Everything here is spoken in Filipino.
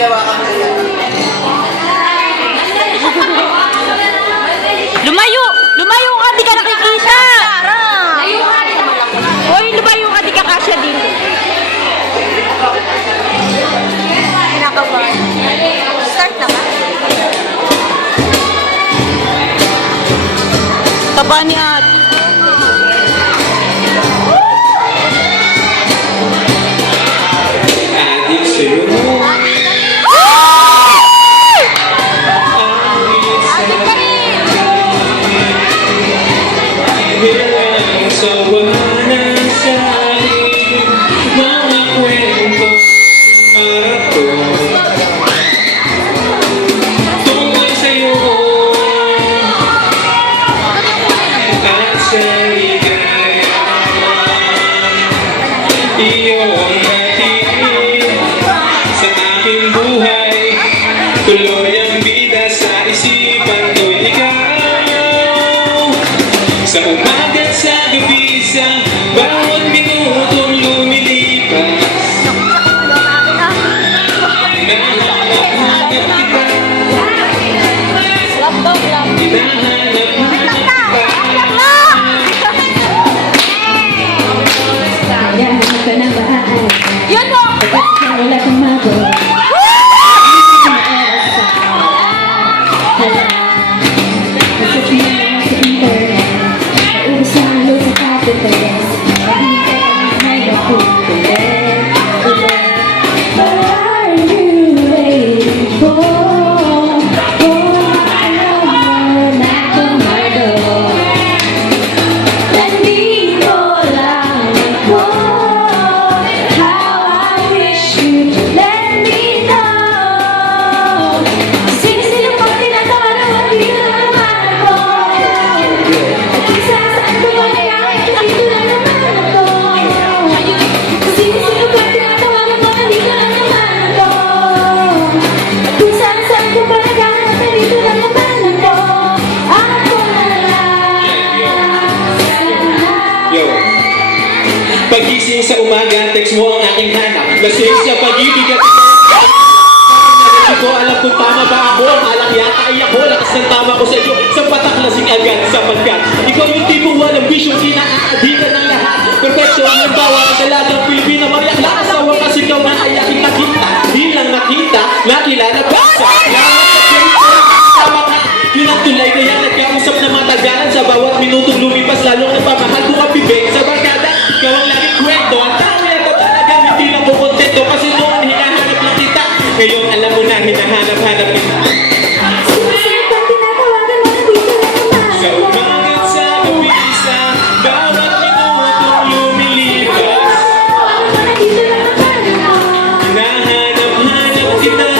dalawa kami. Lumayo! Lumayo ka, di ka nakikita! Hoy, lumayo ka, di ka kasya dito. Kinakabahan. Start na ba? Taba niya. Adik sa'yo. Tuloy ang bida sa isipan ko'y ikaw. Sa umaga't sa gabi, sa bawat minutong lumilipas, nahanap-hanap kita. Hinahanap-hanap kita. Kaya ka na ba? Yun mo! Wala kang magawa. Pagising sa umaga, text mo ang aking hanap. Lasing sa pag-ibig at hindi ko alam kung tama ba ako. Alak yata ay ako. Lakas ng tama ko sa iyo. Sa patak lasing agad sapagkat ikaw yung tipo walang bisyo, sinaadikan ng lahat. Perfecto ang limbawa ng dalagang Pilipina. Mariyak lakas sa wakas ikaw na ay aking nakita. Di lang nakita, nakilala pa sa lahat sa Twitter. Tama ka, yun ang tulay kaya nagkausap na matagalan. Sa bawat minutong lumipas, lalong nagpamahal ko kapibig sa barkada. Ikaw ang laging kwento. Ang tao yato talaga, hindi lang ko kontento. Kasi noon, hinahanap lang kita. Ngayon, alam mo na, hinahanap-hanap kita. Sa umagat sa gabi, sa bawat minutong lumilipas, hinahanap-hanap kita.